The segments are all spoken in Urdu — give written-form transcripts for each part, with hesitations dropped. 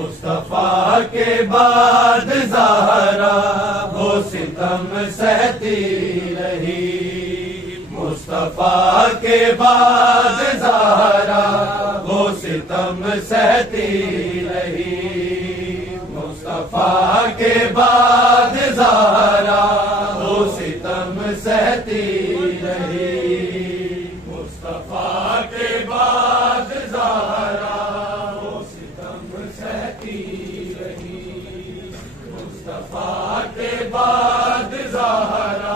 مصطفیٰ کے بعد زہرا وہ ستم سہتی رہی، مصطفیٰ کے بعد زہرا وہ ستم سہتی رہی، مصطفیٰ کے بعد زہرا وہ ستم سہتی رہی، مصطفیٰ کے بعد زہرا مصطفیٰ کے بعد زہرا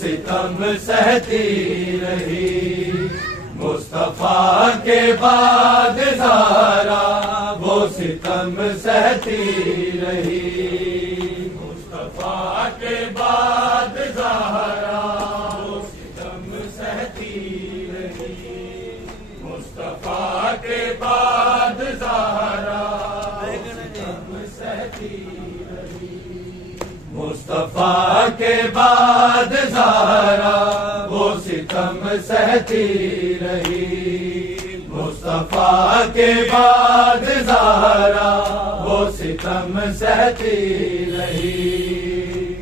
ستم سہتی رہی، مصطفیٰ کے بعد زہرا وہ ستم سہتی رہی، مصطفیٰ کے بعد زہرا وہ ستم سہتی رہی، مصطفیٰ کے بعد زہرا مصطفیٰ کے بعد زہرا ستم سہتی رہی، مصطفیٰ کے بعد زہرا وہ ستم سہتی رہی، مصطفیٰ کے بعد زہرا وہ ستم سہتی رہی،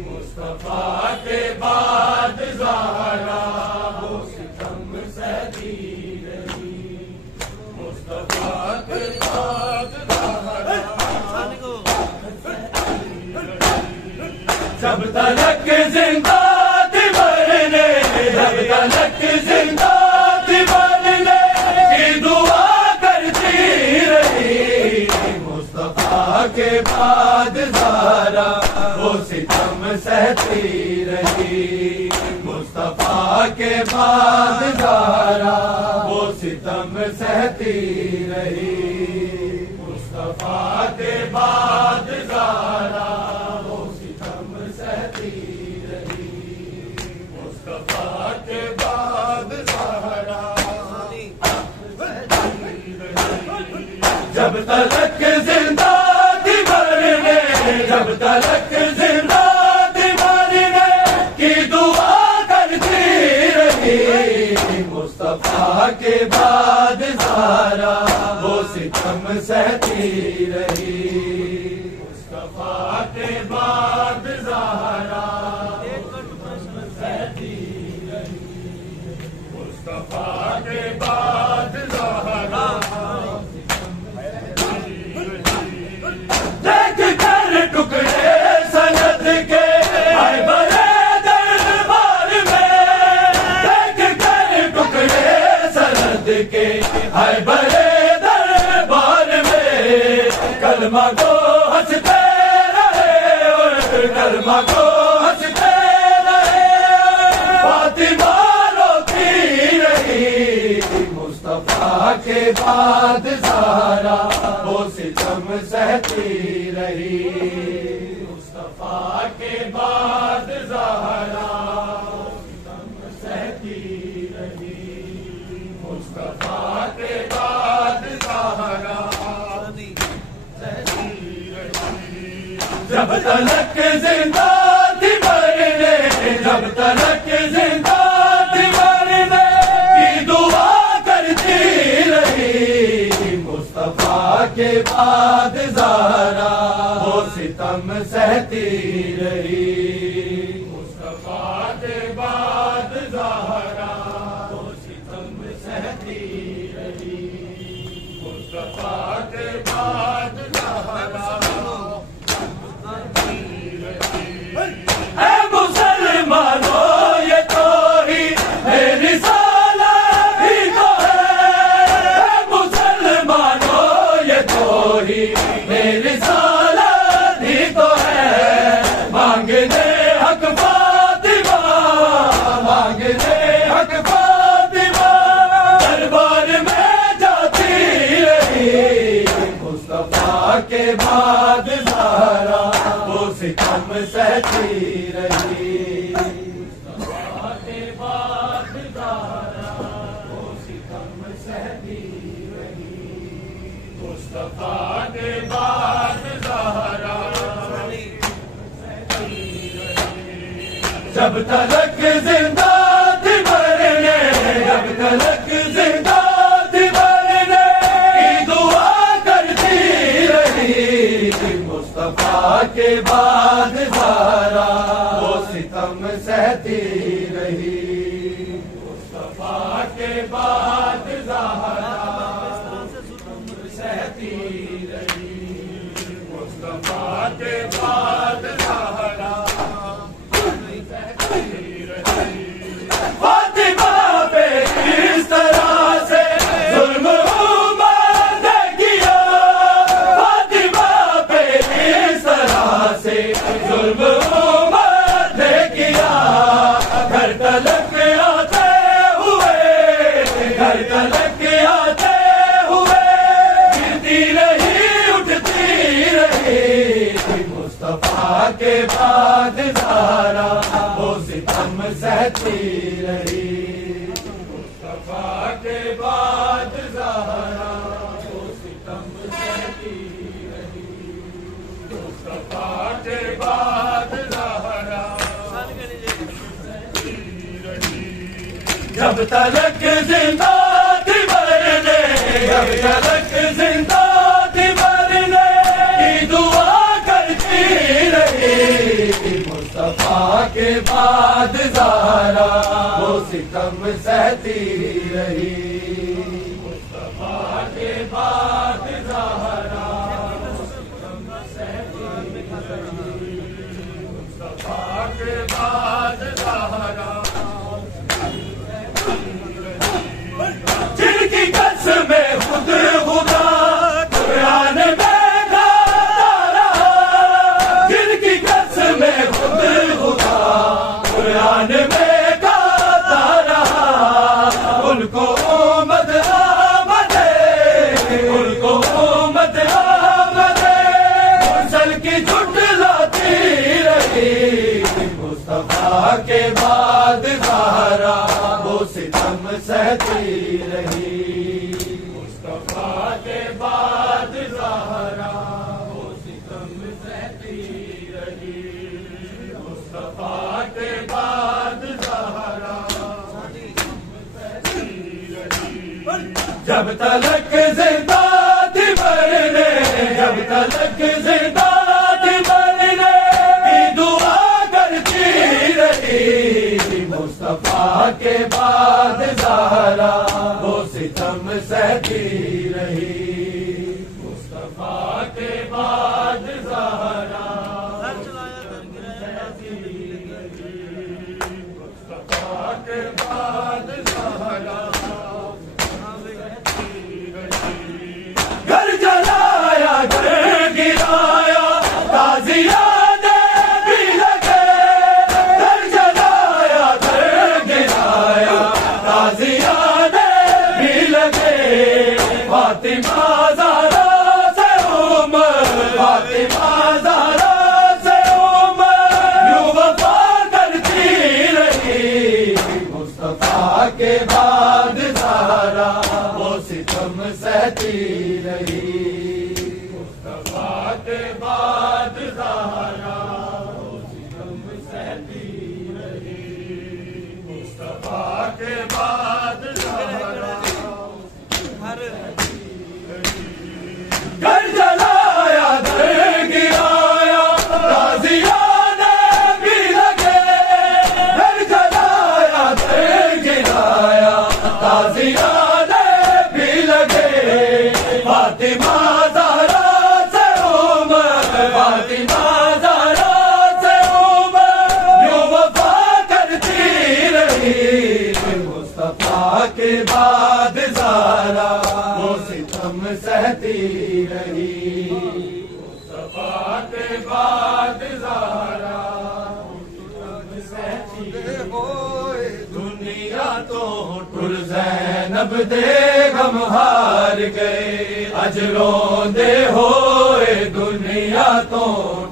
مصطفیٰ کے بعد زہرا وہ ستم سہتی رہی، مصطفیٰ کے بعد جب تلک زندہ تھی مرنے، جب تلک زندہ تھی مرنے کی دعا کرتی رہی، مصطفیٰ کے بعد زہرا وہ ستم سہتی رہی، مصطفیٰ کے بعد زہرا وہ ستم سہتی رہی، مصطفیٰ کے بعد زہرا وہ ستم سہتی رہی، مصطفیٰ کے بعد زہرا جب تلک زندہ تھی مرنے، جب تلک زندہ تھی مرنے کی دعا کرتی رہی، مصطفیٰ کے بعد زہرا وہ ستم سہتی رہی، مصطفیٰ کے بعد زہرا کے بعد زہرا وہ ستم سہتی رہی مصطفیٰ کے بعد زہرا وہ ستم سہتی رہی مصطفیٰ کے بعد زہرا سہتی رہی جب تلک زندہ تھی مرنے جب تلک زندہ تھی مرنے کی دعا کرتی رہی مصطفیٰ کے بعد زہرا وہ ستم سہتی رہی مصطفیٰ کے بعد زہرا وہ ستم سہتی رہی مصطفیٰ کے بعد زہرا اے مسلمانوں یہ تو ہی میری رسالت ہی تو ہے اے مسلمانوں یہ تو ہی میری رسالت ہی تو ہے مانگنے حق فاطمہ مانگنے حق فاطمہ دربار میں جاتی رہی مصطفیٰ کے بعد زہرا وہ ستم سہتی رہی مصطفیٰ کے بعد زہرا وہ ستم سہتی رہی مصطفیٰ کے بعد زہرا سہتی رہی جب تلک زندہ تھی مرنے جب تلک زندہ تھی مرنے کی دعا کرتی رہی مصطفیٰ کے بعد زہرا وہ ستم سہتی رہی مصطفیٰ کے بعد زہرا سہتی رہی مصطفیٰ کے بعد زہرا سہتی رہی فاطمہ پہ کس طرح سے ظلم عمر نے کیا فاطمہ پہ کس طرح سے ظلم عمر نے کیا گھر تلک آتے ہوئے گھر تلک آتے ہوئے گرتی رہی اٹھتی رہی مصطفیٰ کے بعد زہرا وہ ستم سہتی رہی مصطفیٰ کے بعد زہرا وہ ستم سہتی رہی مصطفیٰ کے بعد زہرا سہتی رہی جب تلک زندہ تھی مرنے جب تلک زندہ تھی مرنے کی دعا کرتی رہی مصطفیٰ کے بعد زہرا وہ ستم سہتی رہی مصطفیٰ کے بعد زہرا وہ ستم سہتی رہی مصطفیٰ کے بعد زہرا جن کی قسم خود خدا قرآن میں گاتا رہا جن کی قسم خود خدا قرآن میں گاتا رہا ان کو آمد آمد ان کو آمد آمد مرسل کی جھٹلاتی رہی مصطفیٰ کے بعد زہرا وہ ستم سہتی رہی مصطفیٰ کے بعد زہرا وہ ستم سہتی رہی مصطفیٰ کے بعد زہرا سہتی رہی جب تلک زندہ تھی مرنے جب تلک زندہ تھی مرنے کی دعا کرتی رہی مصطفیٰ کے بعد زہرا وہ ستم سہتی رہی مصطفیٰ کے بعد زہرا سہتی رہی مصطفیٰ کے بعد زہرا سہتی رہی گھر جلایا گھر گرایا تازیانے بھی لگے گھر جلایا گھر گرایا تازیانے بھی لگے بعد زہرا وہ ستم سہتی رہی، مصطفیٰ کے بعد زہرا وہ ستم سہتی رہی، مصطفیٰ کے بعد زہرا گھر جلایا گھر گرایا تازیان بھی لگے، گھر جلایا گھر گرایا تازیان بھی لگے، فاطمہ زہرا سے عمر، فاطمہ زہرا سے عمر یوں وفا کرتی رہی، مصطفیٰ کے بعد زہرا وہ ستم سہتی رہی، مصطفیٰ کے بعد زہرا ستم سہتی رہی، دنیا تو ٹر زینب دے غم ہار گئے، اج روندے ہوئے دنیا تو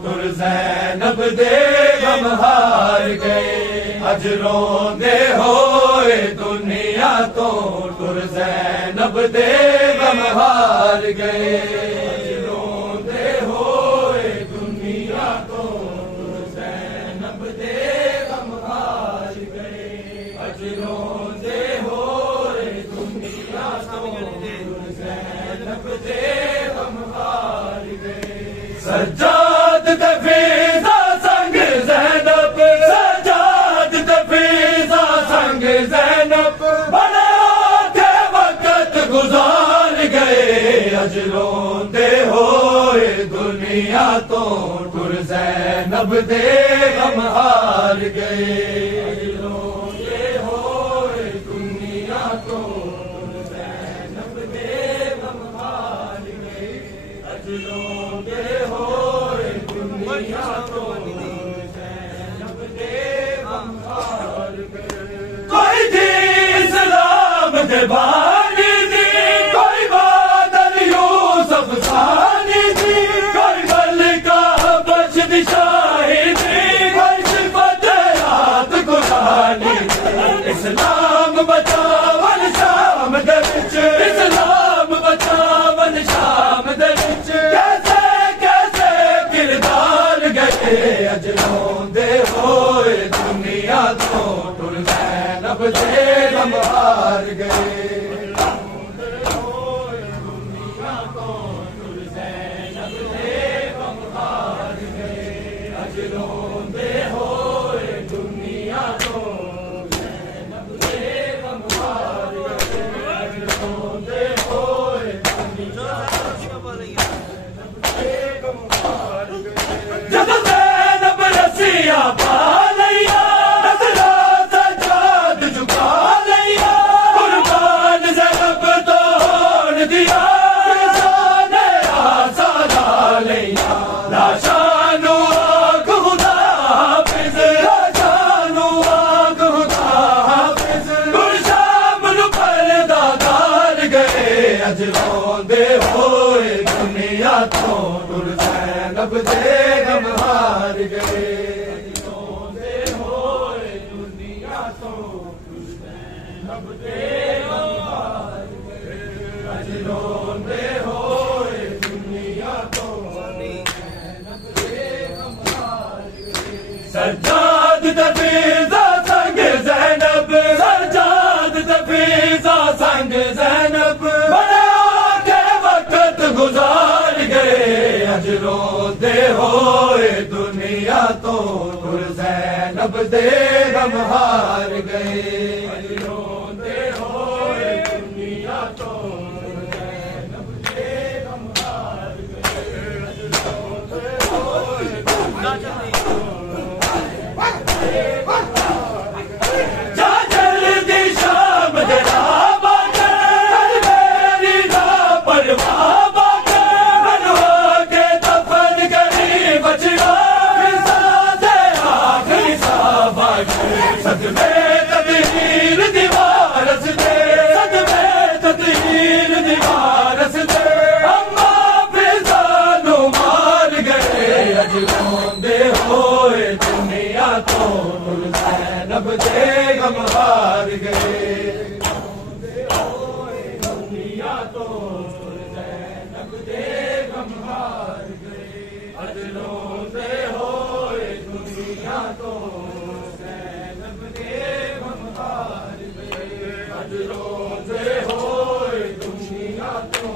ٹر زینب دے غم ہار گئے، اج روندے ہوئے دنیا تو ٹر زینب دے غم ہار گئے، اج روندے ہوئے دنیا تو ٹر زینب دے غم ہار گئے، اج روندے ہوئے دنیا تو ٹر زینب دے غم ہار گئے، سجاد تفیضہ سنگ زینب، سجاد تفیضہ سنگ زینب بڑا کے وقت گزار گئے، اج روندے ہوئے دنیا تو ٹر زینب دے غم ہار گئے، اج روندے ہوئے دنیا تو ٹر زینب دے غم ہار گئے، اج روندے ہوئے دنیا تو زینب دے غم ہار گئے، کوئی تھی اسلام دے بانی تھی، کوئی بادل یوسف ثانی تھی، کوئی ملکہ بخشد شاہی تھی، کوئی صفت رات قرآنی تھی، اسلام بچاون شام دے وچ، اسلام بچاون شام دے وچ، کیسے کیسے کردار گئے، اج روندے ہوئے دنیا تو ٹر زینب دے غم ہار گئے، روندے ہوئے دنیا تو ٹر زینب دے غم ہار گئے، اج روندے ہوئے دنیا تو زینب دے غم ہار گئے، اج روندے ہوئے دنیا جب زینب رسیاں پا لیا، نظرا سجاد جھکا لیا، قربان زینب توڑ دیا، فضان آسادا لیا، لاشانو آگ خدا حافظ، لاشانو آگ خدا حافظ، گلشام نو پردہ دار گئے، اج روندے ہوئے دنیا تو ٹر زینب دے غم ہار گئے، اج روندے ہوئے دنیا تو ٹر زینب دے غم ہار گئے، اج روندے ہوئے دنیا تو زینب دے غم ہار گئے، سجاد تفیضہ سنگ زینب، سجاد تفیضہ سنگ زینب بڑا کے وقت گزار گئے، اج روندے ہوئے دنیا تو ٹر زینب دے غم ہار گئے، اج روندے ہوئے دنیا تو ٹر زینب دے غم ہار گئے، اج روندے ہوئے دنیا تو جا جلدی شام دے راب آکے، میری نا پرواہ باکے، بنوا کے دفن کری بچڑا، فضاد آخری صاحب آکے، صدمے تطہیر دیوار دے، صدمے تطہیر دیوار دے، اما فضا نو مار گئے، اج روندے ہوئے دنیا تو ٹر زینب زینب دے غم ہار گئے دنیا تو زینب دے غم ہار گئے اجلوں دے ہوئے دنیا تو زینب دے غم ہار گئے اجلوں دے ہوئے دنیا تو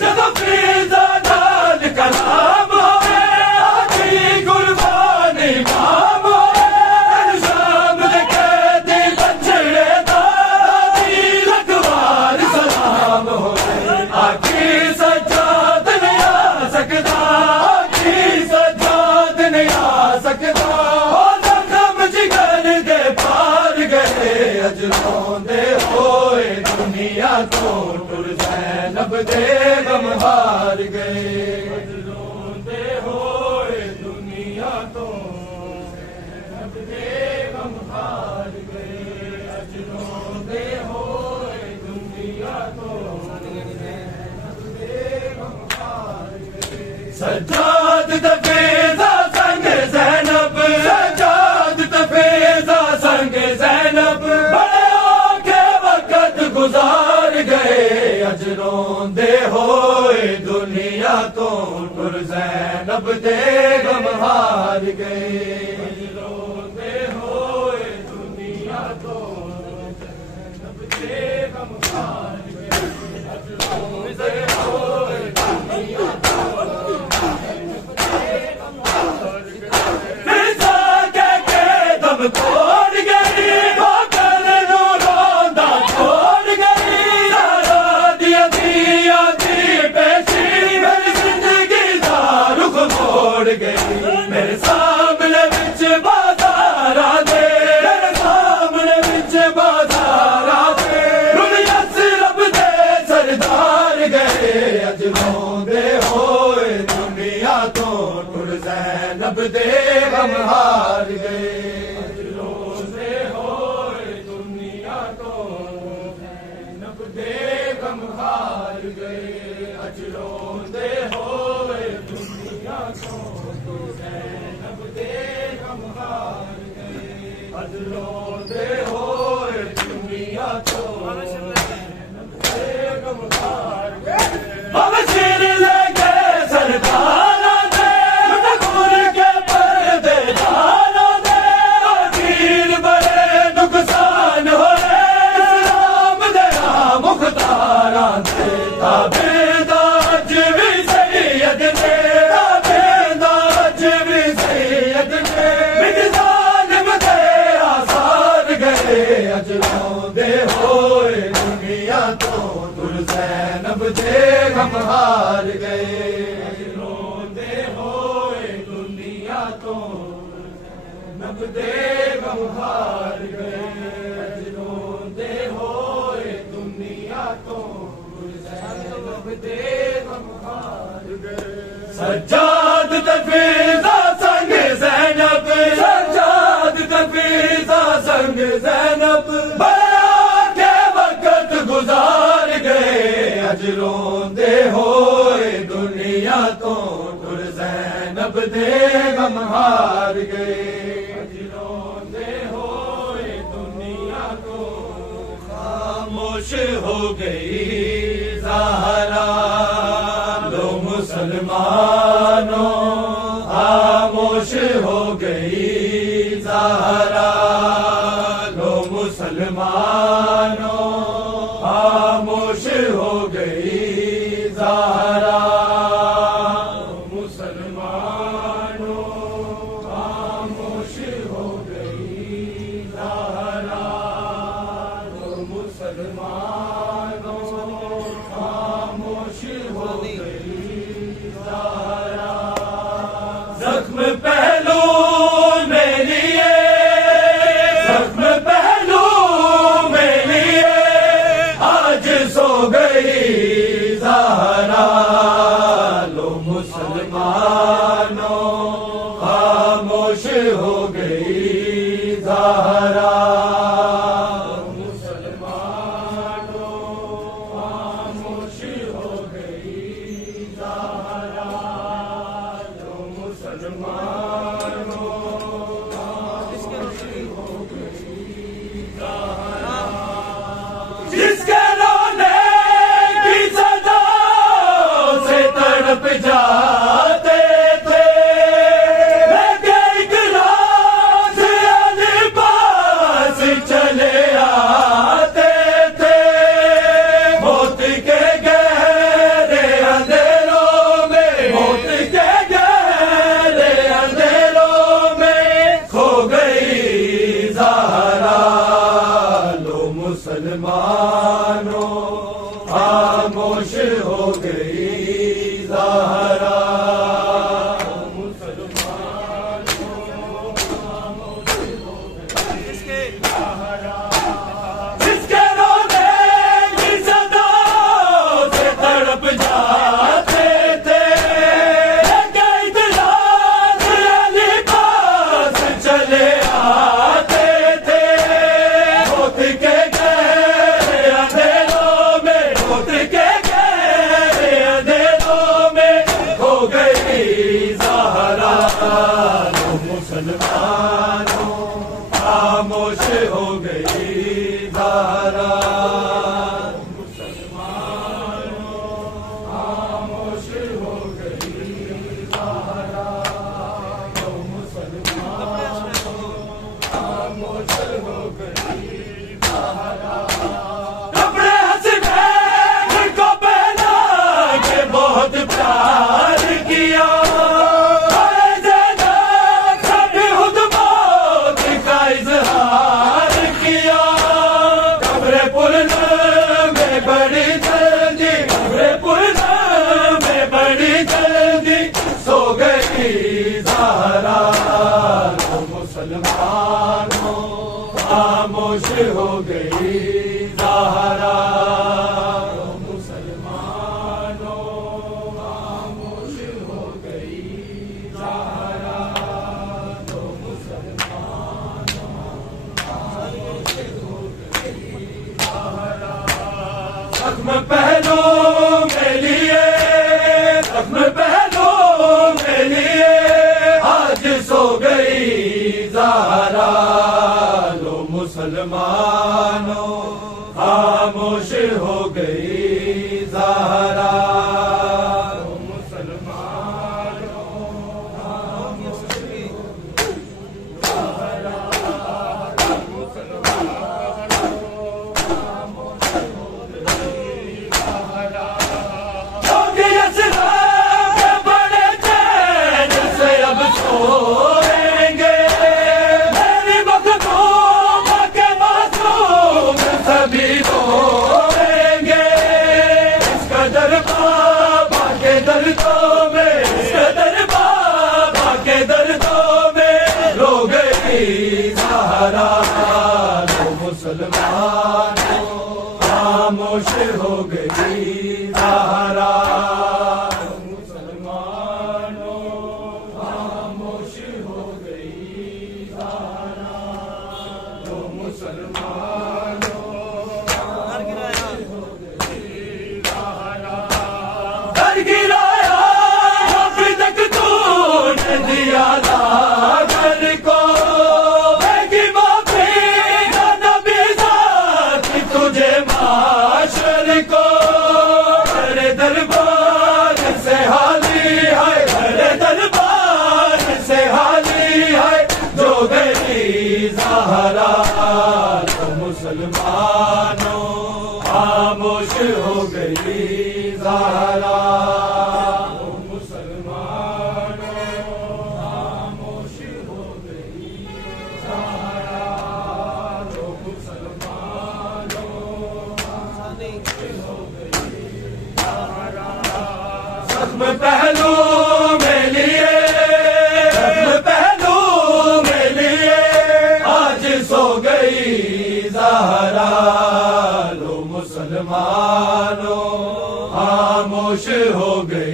جب فریضہ ڈال کلام ہوئے آتی قربان امام ہوئے شام قیدی بچڑے دادی لکوار سلام ہوئے آخی سجاد نہیں آ سکتا آخی سجاد نہیں آ سکتا وہ زخم جگر کے پار گئے اجروں دے ہوئے دنیا تو ٹر زینب دے غم ہار گئے اجروں دے ہوئے دنیا تو زینب دے غم ہار گئے اجروں دے ہوئے دنیا تو زینب دے غم ہار گئے سجاد تفیضہ سنگ زینب سجاد تفیضہ سنگ زینب بڑے آنکھے وقت گزار گئے اجروں دے ہوئے دنیا تو ٹر زینب دے غم ہار گئے اجروں دے ہوئے دنیا تو زینب دے غم ہار گئے اجروں دے ہوئے دنیا تو دم توڑ گئی وہ کل نو روندہ چھوڑ گئی دیا دیا دی پیشی میری زندگی دا رخ موڑ گئی میرے سامنے وچ بازار آدے میرے سامنے وچ بازار آدے رلیت رب دے سردار گئے اجروں دے ہوئے دنیا تو ٹر زینب دے غم ہار گئے غم ہار گئے اجروں دے ہوئے دنیا تو زینب دے غم ہار گئے اجروں دے ہوئے دنیا تو زینب دے غم ہار گئے بشیر لے کے سرداراں دے ٹکور کے پردے داراں دے تیر بڑے نقصان ہوئے اسلام دے مختاراں دے تابعدار بھی سید نے تابعدار بھی سید نے بن ظالم دے آثار گئے اجروں دے ہوئے دنیا تو ٹر زینب دے غم ہار گئے اجروں دے ہوئے دنیا تو زینب دے غم ہار گئے اجروں دے ہوئے دنیا تو سجاد تفیضہ سنگ زینب سجاد تفیضہ سنگ زینب بڑا کے وقت گزار گئے اجروں دے ہوئے دنیا تو ٹر زینب دے غم ہار گئے اجروں دے ہوئے دنیا تو خاموش ہو گئی زہرا لو مسلمانوں خاموش ہو گئی زہرا لو مسلمانوں خاموش ہو گئی زہرا مسلمانوں خاموش ہو گئی زہرا مسلمانوں خاموش ہو گئی زہرا زخم پہلو میں لیے زخم پہلو میں لیے آج سو گئی زہرا لو مسلمانوں خاموش ہو گئی زہرا مسلمانوں مسلمانوں خاموش ہو گئی زہرا مسلمانوں خاموش ہو گئی زہرا مسلمانوں خاموش ہو گئی زہرا کپڑے حسین کو پہنا کے بہت پیار کیا مسلمانوں خاموش ہو گئی زہرا مسلمانوں خاموش ہو گئی زہرا مسلمانوں خاموش ہو گئی زہرا زخم پہلوں میں لیے زخم پہلوں میں لیے آج سو گئی زہرا لو مسلمانوں خاموش ہو گئی زہرا لو مسلمانوں خاموش ہو گئی زہرا مسلمانوں خاموش ہو گئی زہرا لوگ اسلام کے بڑے چین سے اب سوئیں گے میری مخدوم کے معصوم سبھی روئیں گے اس قدر بابا کے دردوں میں اس قدر بابا کے دردوں میں رو گئی زہرا لو مسلمانوں خاموش ہو گئی زہرا مسلمانوں خاموش ہو گئی زہرا لو مسلمانوں خاموش ہو گئی زہرا گھر گرایا اب تک تو نے دیا تھا گھر کو گی معافی نہ نبی ذات تجھے معاشر کو میرے دربار سے حالی ہے میرے دربار سے حالی ہے جو گئی زہرا تو مسلمانوں خاموش ہو گئی زہرا تو مسلمانوں خاموش ہو گئی زہرا تو مسلمانوں خاموش ہو گئی زہرا زخم پہلو میں لیے زخم پہلو میں لیے آج سو گئی زہرا لو مسلمانوں خاموش ہو گئی